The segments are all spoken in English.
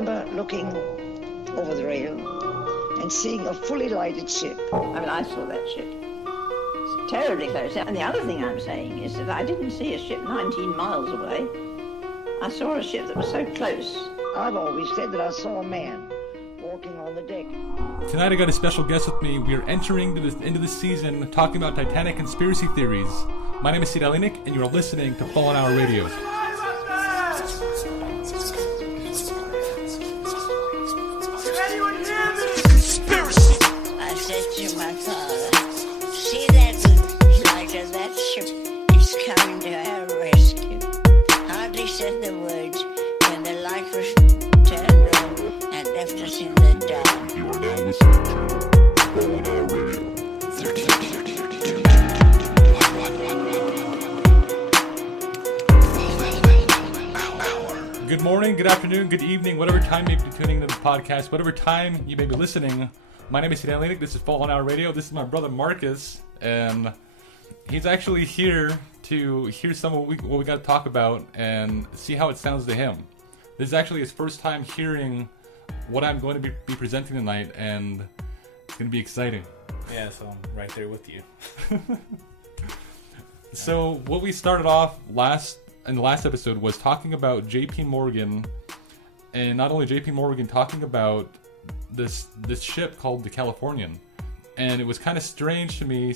remember looking over the rail and seeing a fully lighted ship. I saw that ship. It's terribly close. And the other thing I'm saying is that I didn't see a ship 19 miles away. I saw a ship that was so close. I've always said that I saw a man walking on the deck. Tonight I got a special guest with me. We are entering into this season talking about Titanic conspiracy theories. My name is Titanic, and you are listening to Fallen Hour Radio. I said to my father, see that light of that ship is coming to our rescue. Hardly said the words when the light was turned on and left us in the dark. You are now listening to Fallen Hour Radio. 13. Good morning, good afternoon, good evening, whatever time you may be tuning into the podcast, whatever time you may be listening. My name is Titanic. This is Fallen Hour Radio. This is my brother Markus, and he's actually here to hear some of what we got to talk about and see how it sounds to him. This is actually his first time hearing what I'm going to be presenting tonight, and it's going to be exciting. Yeah, so I'm right there with you. So what we started off in the last episode was talking about J.P. Morgan, and not only J.P. Morgan, talking about this ship called the Californian. And it was kind of strange to me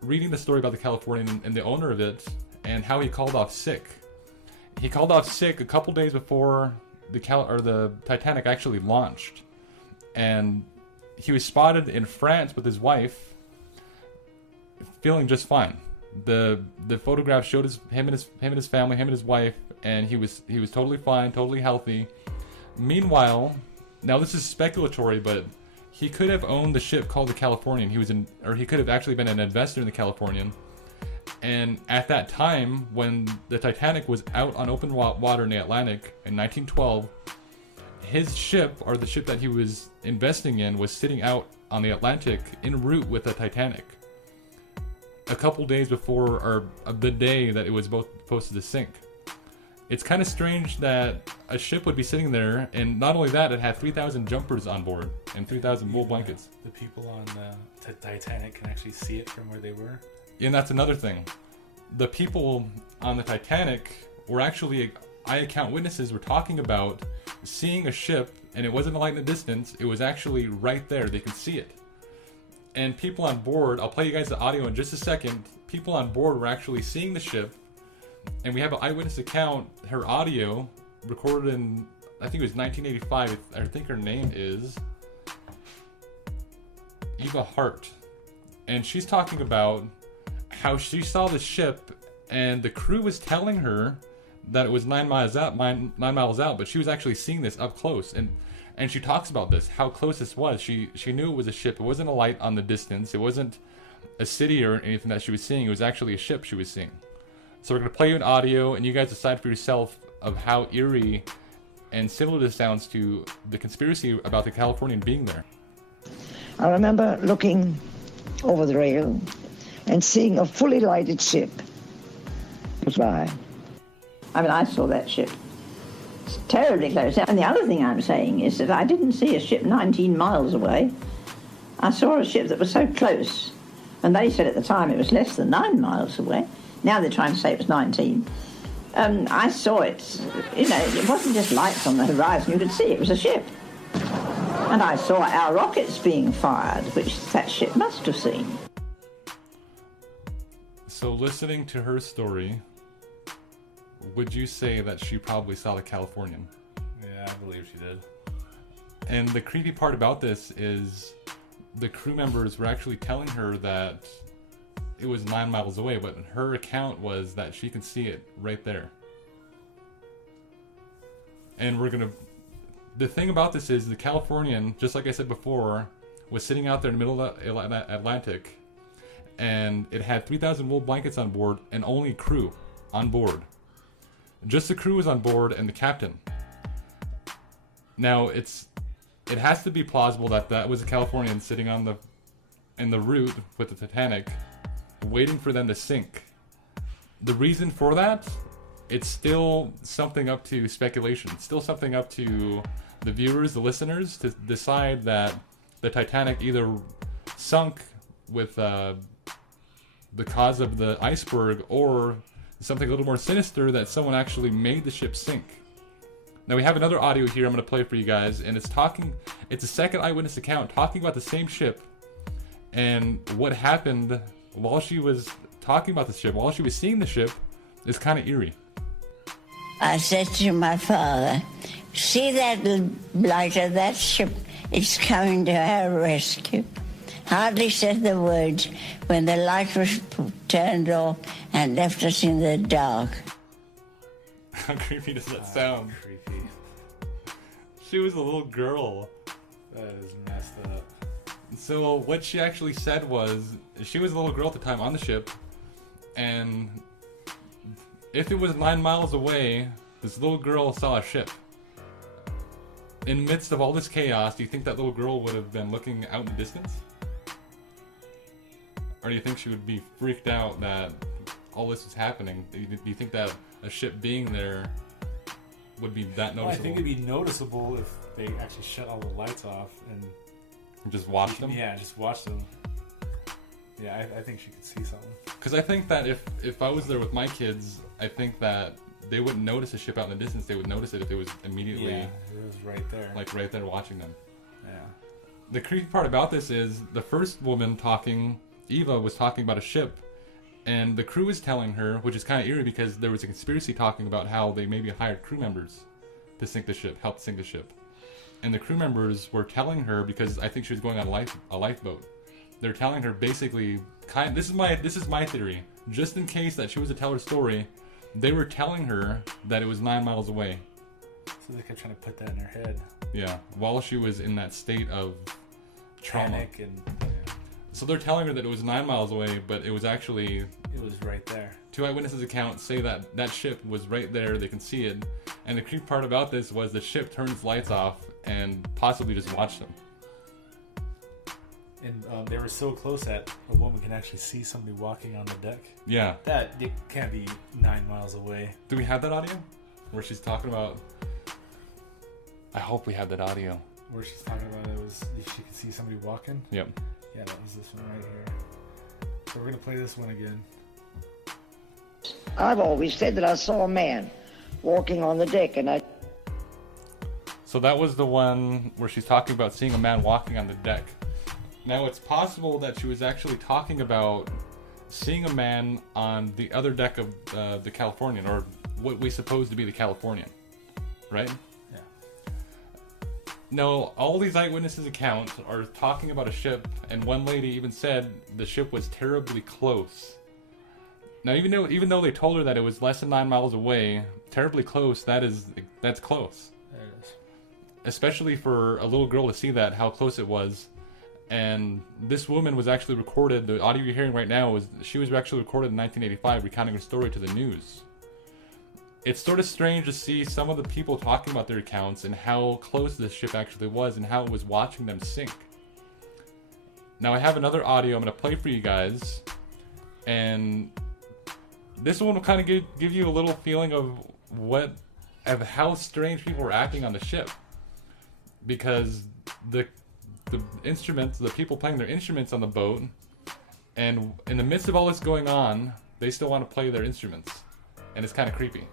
reading the story about the Californian and the owner of it and how he called off sick. He called off sick a couple days before the Titanic actually launched, and he was spotted in France with his wife, feeling just fine. The photograph showed him and his family, him and his wife, and he was totally fine, totally healthy. Meanwhile, now this is speculatory, but he could have owned the ship called the Californian. He could have actually been an investor in the Californian. And at that time, when the Titanic was out on open water in the Atlantic in 1912, his ship, or the ship that he was investing in, was sitting out on the Atlantic en route with the Titanic. A couple days before, or the day that it was both supposed to sink. It's kind of strange that a ship would be sitting there, and not only that, it had 3,000 jumpers on board and 3,000 wool blankets. The people on the Titanic can actually see it from where they were. And that's another thing. The people on the Titanic were actually, eye account witnesses were talking about seeing a ship, and it wasn't a light in the distance, it was actually right there, they could see it. And people on board, I'll play you guys the audio in just a second, people on board were actually seeing the ship, and we have an eyewitness account, her audio, recorded in, I think it was 1985, I think her name is Eva Hart. And she's talking about how she saw the ship, and the crew was telling her that it was 9 miles out, but she was actually seeing this up close. And she talks about this, how close this was. She knew it was a ship. It wasn't a light on the distance. It wasn't a city or anything that she was seeing. It was actually a ship she was seeing. So we're going to play you an audio, and you guys decide for yourself of how eerie and similar this sounds to the conspiracy about the Californian being there. I remember looking over the rail and seeing a fully lighted ship. Goodbye. I saw that ship. It's terribly close. And the other thing I'm saying is that I didn't see a ship 19 miles away. I saw a ship that was so close. And they said at the time it was less than 9 miles away. Now they're trying to say it was 19. I saw it. It wasn't just lights on the horizon. You could see it was a ship. And I saw our rockets being fired, which that ship must have seen. So listening to her story, would you say that she probably saw the Californian? Yeah, I believe she did. And the creepy part about this is the crew members were actually telling her that it was 9 miles away, but her account was that she can see it right there. And the thing about this is the Californian, just like I said before, was sitting out there in the middle of the Atlantic, and it had 3,000 wool blankets on board and only crew on board. Just the crew was on board and the captain. Now it has to be plausible that was a Californian sitting in the route with the Titanic, waiting for them to sink. The reason for that it's still something up to speculation. It's still something up to the viewers, the listeners, to decide that the Titanic either sunk with the cause of the iceberg, or something a little more sinister, that someone actually made the ship sink. Now we have another audio here I'm going to play for you guys, and it's a second eyewitness account talking about the same ship and what happened while she was talking about the ship, while she was seeing the ship, is kind of eerie. I said to my father, see that light of that ship? It's coming to our rescue. Hardly said the words when the light was turned off and left us in the dark. How creepy does that sound? Creepy. She was a little girl. That is messed up. So what she actually said was, she was a little girl at the time on the ship, and if it was 9 miles away, this little girl saw a ship. In the midst of all this chaos, do you think that little girl would have been looking out in the distance? Or do you think she would be freaked out that all this was happening? Do you think that a ship being there would be that noticeable? Well, I think it'd be noticeable if they actually shut all the lights off and just watch them? Yeah, just watch them. Yeah, I think she could see something. Because I think that if I was there with my kids, I think that they wouldn't notice a ship out in the distance. They would notice it if it was immediately... Yeah, it was right there. Like right there watching them. Yeah. The creepy part about this is the first woman talking, Eva, was talking about a ship, and the crew was telling her, which is kind of eerie because there was a conspiracy talking about how they maybe hired crew members to sink the ship, help sink the ship. And the crew members were telling her, because I think she was going on a lifeboat, they're telling her basically, this is my theory, just in case that she was to tell her story, they were telling her that it was 9 miles away. So they kept trying to put that in her head. Yeah, while she was in that state of trauma. Panic and... Yeah. So they're telling her that it was 9 miles away, but it was actually... It was right there. 2 eyewitnesses' accounts say that that ship was right there, they can see it. And the creepy part about this was the ship turned its lights off and possibly just watched them. And they were so close that a woman can actually see somebody walking on the deck. Yeah. That it can't be 9 miles away. Do we have that audio? Where she's talking about... I hope we have that audio. Where she's talking about it was she could see somebody walking? Yep. Yeah, that was this one right here. So we're going to play this one again. I've always said that I saw a man walking on the deck, and I... So that was the one where she's talking about seeing a man walking on the deck. Now it's possible that she was actually talking about seeing a man on the other deck of the Californian, or what we suppose to be the Californian, right? Yeah. No, all these eyewitnesses' accounts are talking about a ship, and one lady even said the ship was terribly close. Now, even though they told her that it was less than 9 miles away, terribly close, that's close. There it is. Especially for a little girl to see that, how close it was. And this woman was actually recorded, the audio you're hearing right now, she was actually recorded in 1985 recounting her story to the news. It's sort of strange to see some of the people talking about their accounts and how close this ship actually was and how it was watching them sink. Now I have another audio I'm going to play for you guys, and this one will kind of give you a little feeling of how strange people were acting on the ship. Because the instruments, the people playing their instruments on the boat, and in the midst of all this going on, they still want to play their instruments. And it's kind of creepy.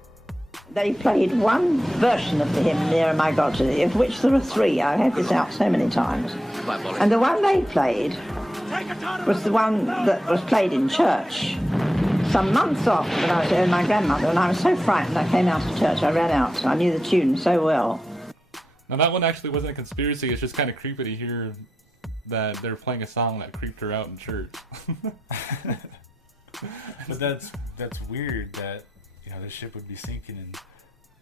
They played one version of the hymn, Nearer My God to Thee, of which there are 3. I've had this out so many times. And the one they played was the one that was played in church some months after that I was there with my grandmother, and I was so frightened I came out of church. I ran out. I knew the tune so well. Now that one actually wasn't a conspiracy, it's just kind of creepy to hear that they're playing a song that creeped her out in church. But that's weird that, the ship would be sinking and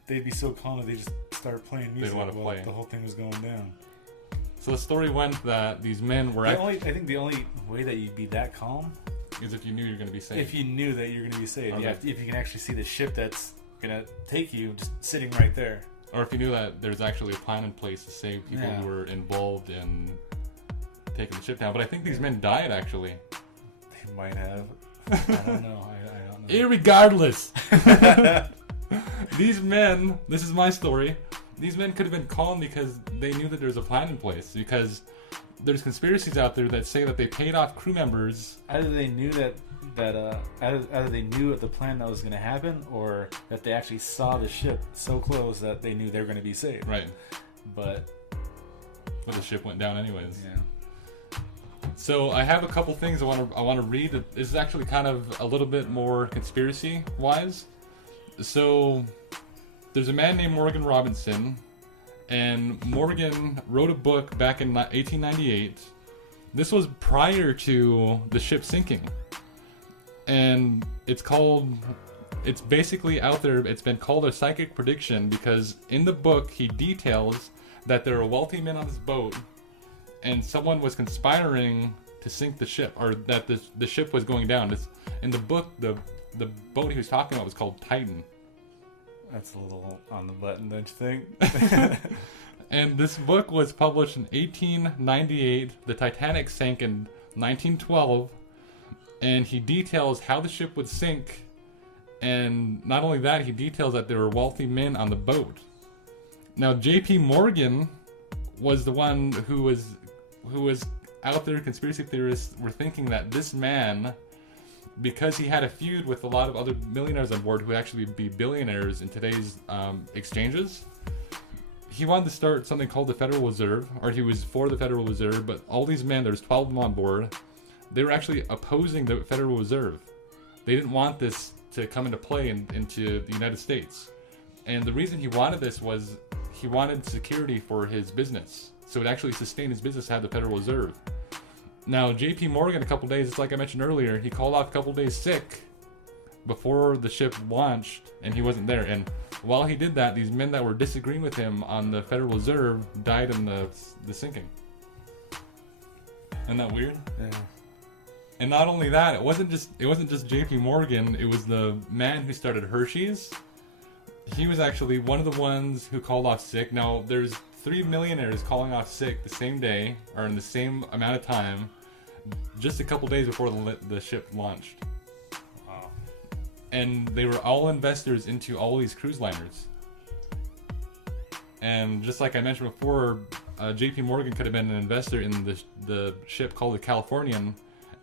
they'd be so calm that they just start playing music want to while play. the whole thing was going down. So the story went that these men were... I think the only way that you'd be that calm is if you knew you're going to be saved. If you knew that you're going to be saved. Okay. Yeah, if you can actually see the ship that's going to take you just sitting right there. Or if you knew that there's actually a plan in place to save people who were involved in taking the ship down. But I think these men died, actually. They might have. I don't know. I don't know. Irregardless. These men, this is my story. These men could have been calm because they knew that there was a plan in place. Because there's conspiracies out there that say that they paid off crew members. Either they knew either they knew the plan that was going to happen, or that they actually saw the ship so close that they knew they were going to be saved. Right. But the ship went down anyways. yeah. So I have a couple things I want to read. This is actually kind of a little bit more conspiracy wise. So there's a man named Morgan Robinson, and Morgan wrote a book back in 1898. This was prior to the ship sinking, and it's basically out there. It's been called a psychic prediction because in the book he details that there are wealthy men on this boat, and someone was conspiring to sink the ship, or that the ship was going down. In the book, the boat he was talking about was called Titan. That's a little on the button, don't you think? And this book was published in 1898. The Titanic sank in 1912, and he details how the ship would sink. And not only that, he details that there were wealthy men on the boat. Now, J.P. Morgan was the one who was out there. Conspiracy theorists were thinking that this man, because he had a feud with a lot of other millionaires on board who would actually be billionaires in today's exchanges, he wanted to start something called the Federal Reserve, or he was for the Federal Reserve, but all these men, there's 12 of them on board, they were actually opposing the Federal Reserve. They didn't want this to come into play into the United States. And the reason he wanted this was he wanted security for his business. So it actually sustained his business to have the Federal Reserve. Now, J.P. Morgan, a couple days, it's like I mentioned earlier, he called off a couple days sick before the ship launched, and he wasn't there. And while he did that, these men that were disagreeing with him on the Federal Reserve died in the sinking. Isn't that weird? Yeah. And not only that, it wasn't just J.P. Morgan. It was the man who started Hershey's. He was actually one of the ones who called off sick. Now, there's 3 millionaires calling off sick the same day, or in the same amount of time, just a couple days before the ship launched. Wow. And they were all investors into all these cruise liners. And just like I mentioned before, J.P. Morgan could have been an investor in the ship called the Californian,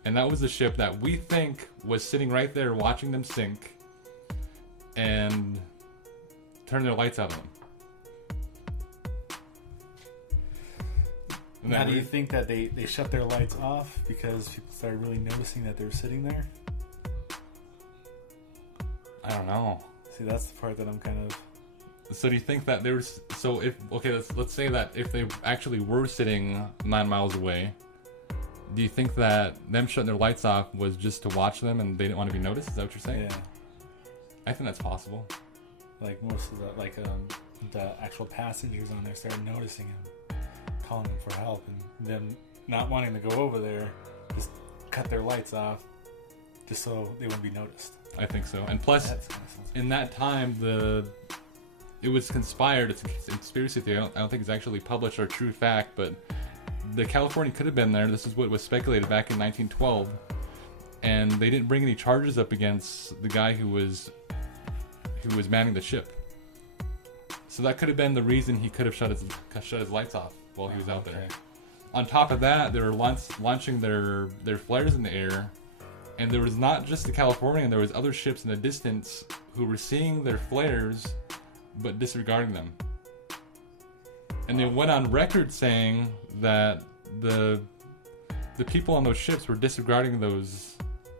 and that was the ship that we think was sitting right there watching them sink and turn their lights out on them. Now, do you think that they shut their lights off because people started really noticing that they were sitting there? I don't know. See, that's the part that I'm kind of... So do you think that they were... So if... Okay, let's say that if they actually were sitting 9 miles away, do you think that them shutting their lights off was just to watch them and they didn't want to be noticed? Is that what you're saying? Yeah. I think that's possible. Like most of the actual passengers on there started noticing him, calling him for help, and them not wanting to go over there, just cut their lights off just so they wouldn't be noticed. I think so. And plus, in that time, it was conspired. It's a conspiracy theory. I don't think it's actually published or true fact, but the California could have been there. This is what was speculated back in 1912, and they didn't bring any charges up against the guy who was manning the ship. So that could have been the reason he could have shut his lights off while he was out there. On top of that, they were launching their flares in the air, and there was not just the Californian, there was other ships in the distance who were seeing their flares but disregarding them. And they went on record saying that the people on those ships were disregarding those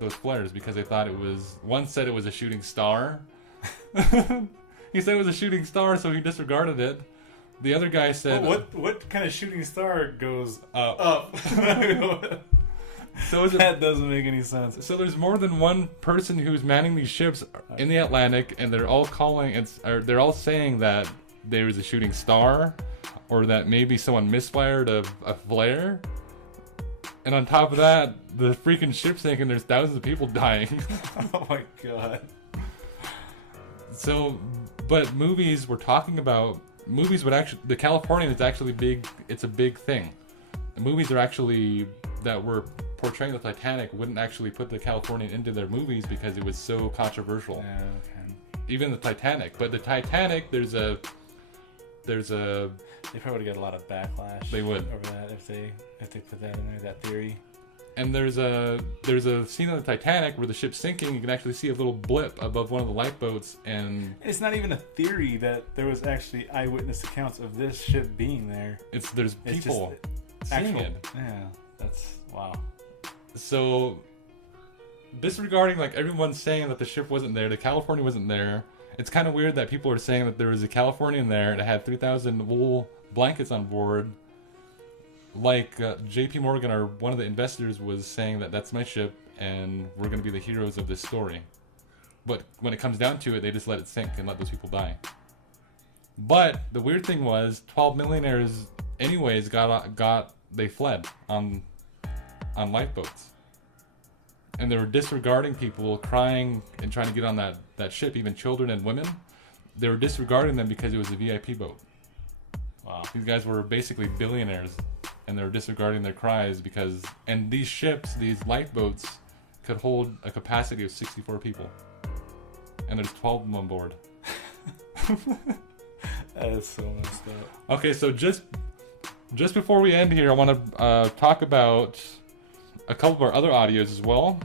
flares because they thought it was... One said it was a shooting star. He said it was a shooting star, so he disregarded it. The other guy said... What kind of shooting star goes up? So that doesn't make any sense. So there's more than one person who's manning these ships in the Atlantic, and they're all they're all saying that there was a shooting star, or that maybe someone misfired a flare. And on top of that, the freaking ship sank and there's thousands of people dying. Oh my god. So, but movies would actually, the Californian is actually big, it's a big thing. The movies are actually, that were portraying the Titanic wouldn't actually put the Californian into their movies because it was so controversial. Yeah, okay. even the Titanic. But the Titanic, there's a They probably would get a lot of backlash. They would. Over that if they put that in there, that theory. And there's a scene on the Titanic where the ship's sinking. You can actually see a little blip above one of the lifeboats, and It's not even a theory that there was actually eyewitness accounts of this ship being there. there's It's people just seeing it. Yeah, that's wow. So, disregarding like everyone's saying that the ship wasn't there, the California wasn't there. It's kind of weird that people are saying that there was a Californian there and it had 3,000 wool blankets on board. Like J.P. Morgan, or one of the investors, was saying that that's my ship and we're going to be the heroes of this story. But when it comes down to it, they just let it sink and let those people die. But the weird thing was, 12 millionaires, anyways, they fled on lifeboats, and they were disregarding people crying and trying to get on that ship, even children and women. They were disregarding them because it was a VIP boat. Wow. These guys were basically billionaires, and they were disregarding their cries and these ships, these lifeboats, could hold a capacity of 64 people, and there's 12 of them on board. That is so messed up. Okay, so just before we end here, I want to talk about a couple of our other audios as well.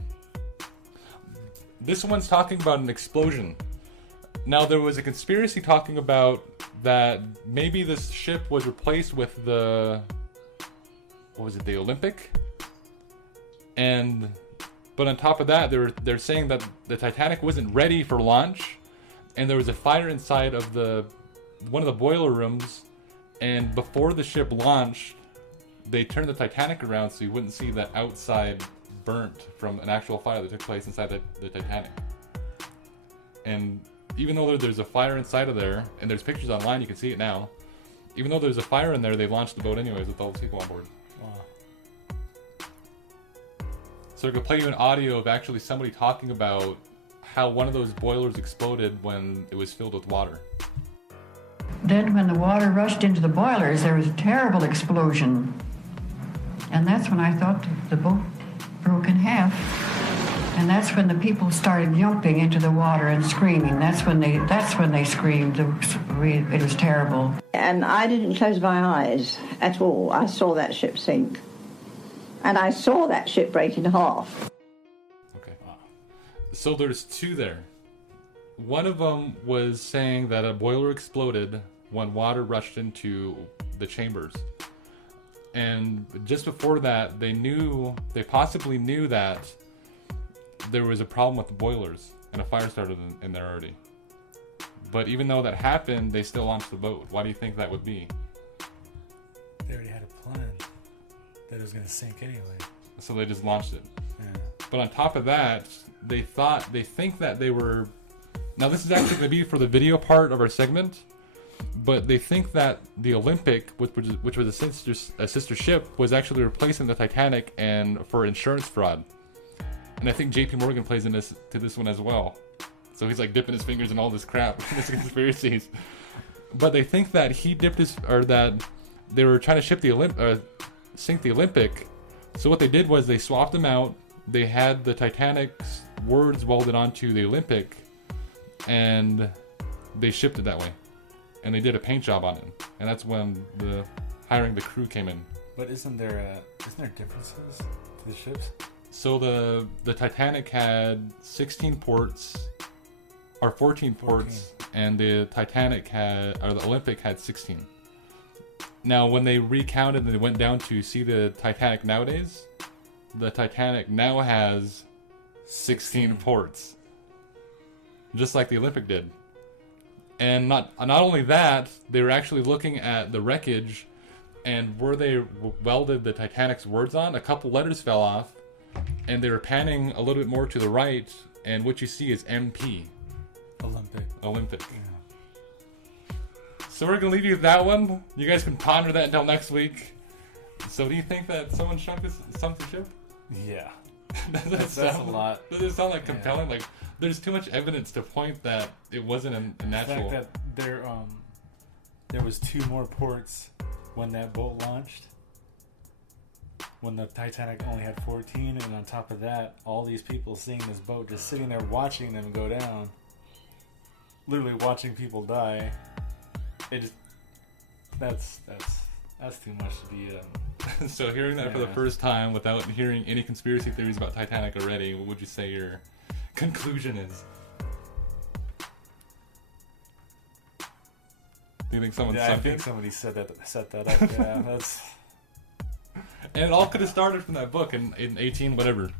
This one's talking about an explosion. Now, there was a conspiracy talking about that maybe this ship was replaced with the Olympic? But on top of that, they're saying that the Titanic wasn't ready for launch, and there was a fire inside of one of the boiler rooms, and before the ship launched, they turned the Titanic around so you wouldn't see that outside burnt from an actual fire that took place inside the Titanic. And even though there's a fire inside of there, and there's pictures online, you can see it now, even though there's a fire in there, they launched the boat anyways with all those people on board. Wow. So I could play you an audio of actually somebody talking about how one of those boilers exploded when it was filled with water. Then when the water rushed into the boilers, there was a terrible explosion. And that's when I thought the boat broke in half. And that's when the people started jumping into the water and screaming. That's when they screamed. It was terrible. And I didn't close my eyes at all. I saw that ship sink. And I saw that ship break in half. Okay. So there's two there. One of them was saying that a boiler exploded when water rushed into the chambers. And just before that, they possibly knew that there was a problem with the boilers and a fire started in there already. But even though that happened, they still launched the boat. Why do you think that would be? They already had a plan that it was going to sink anyway. So they just launched it. Yeah. But on top of that, they think that they were... Now this is actually going to be for the video part of our segment, but they think that the Olympic, which was a sister ship, was actually replacing the Titanic and for insurance fraud. And I think J.P. Morgan plays into this one as well. So he's like dipping his fingers in all this crap, this conspiracies. But they think that that they were trying to sink the Olympic. So what they did was they swapped them out. They had the Titanic's words welded onto the Olympic, and they shipped it that way. And they did a paint job on it. And that's when hiring the crew came in. But isn't there differences to the ships? So the Titanic had 16 ports, or 14 ports, and the Olympic had 16. Now, when they recounted and they went down to see the Titanic nowadays, the Titanic now has 16 ports, just like the Olympic did. And not only that, they were actually looking at the wreckage, and where they welded the Titanic's words on, a couple letters fell off, and they were panning a little bit more to the right, and what you see is MP. Olympic. Yeah. So we're going to leave you with that one. You guys can ponder that until next week. So do you think that someone sunk the ship? Yeah. That's a lot. Does it sound like compelling? Like, there's too much evidence to point that it wasn't a natural... The fact that there was 2 more ports when that boat launched. When the Titanic only had 14, and on top of that, all these people seeing this boat, just sitting there watching them go down. literally watching people die. It just, that's too much to be. So hearing that for the first time without hearing any conspiracy theories about Titanic already, what would you say your conclusion is? Do you think someone Yeah, I sunk think it? somebody set that up. Yeah, that's. And it all could have started from that book in 18 whatever.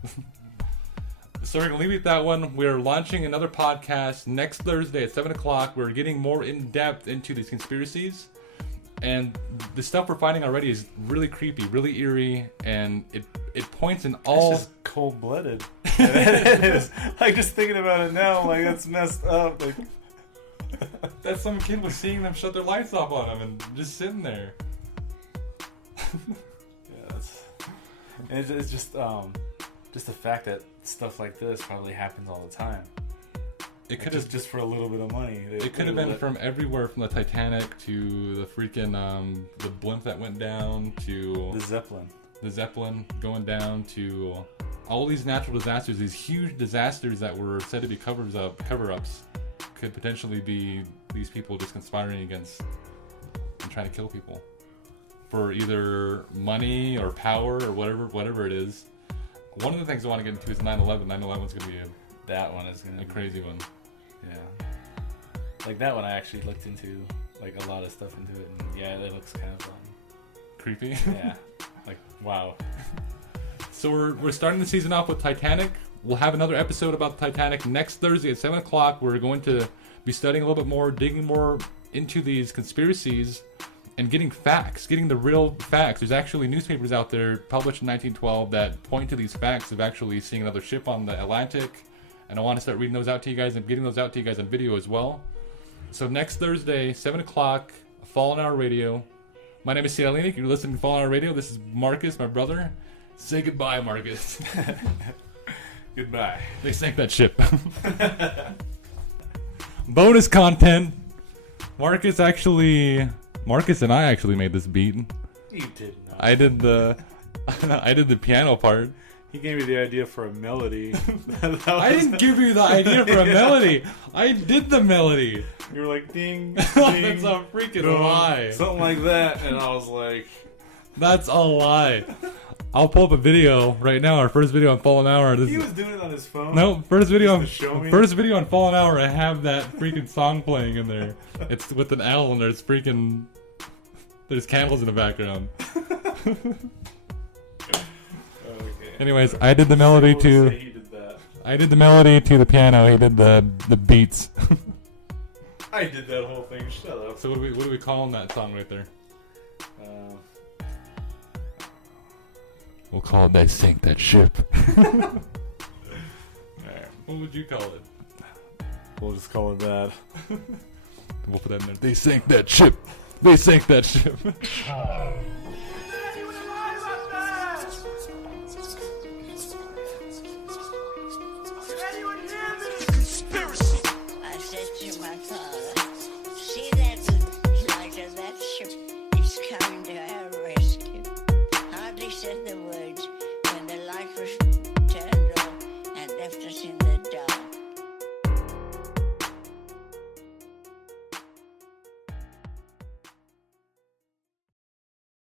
So we're going to leave it at that one. We're launching another podcast next Thursday at 7 o'clock. We're getting more in-depth into these conspiracies. And the stuff we're finding already is really creepy, really eerie, and it points in all... It's just cold-blooded. It is. Like, just thinking about it now, like, that's messed up. Like, that some kid was seeing them shut their lights off on him and just sitting there. yeah, it's just the fact that stuff like this probably happens all the time. It could have just for a little bit of money. It could have been from everywhere, from the Titanic to the freaking the blimp that went down to the Zeppelin going down to all these natural disasters, these huge disasters that were said to be cover-ups, could potentially be these people just conspiring against and trying to kill people for either money or power or whatever it is. One of the things I want to get into is 9/11. 9/11 is going to be a crazy one. Yeah. Like that one I actually looked into, like a lot of stuff into it, and yeah, it looks kind of creepy. Yeah. Like, wow. So we're starting the season off with Titanic. We'll have another episode about the Titanic next Thursday at 7 o'clock. We're going to be studying a little bit more, digging more into these conspiracies, and getting facts, getting the real facts. There's actually newspapers out there published in 1912 that point to these facts of actually seeing another ship on the Atlantic. And I want to start reading those out to you guys and getting those out to you guys on video as well. So next Thursday, 7 o'clock, Fallen Hour Radio. My name is Cialinic. You're listening to Fallen Hour Radio. This is Marcus, my brother. Say goodbye, Marcus. Goodbye. They sank that ship. Bonus content. Marcus and I actually made this beat. You did not. I did the piano part. He gave me the idea for a melody. I didn't give you the idea for a melody. I did the melody. You were like, ding, ding. That's a freaking boom, lie. Something like that. And I was like... That's a lie. I'll pull up a video right now. Our first video on Fallen Hour. He was doing it on his phone. No, first video on Fallen Hour. I have that freaking song playing in there. It's with an L and there's candles in the background. Anyways, I did the melody to the piano. He did the beats. I did that whole thing. Shut up. So what do we call that song right there? We'll call it "They Sank That Ship." What would you call it? We'll just call it that. We'll put that in there. They sank that ship. They sank that ship. I said to my father, see that light of that ship is coming to our rescue. Hardly said the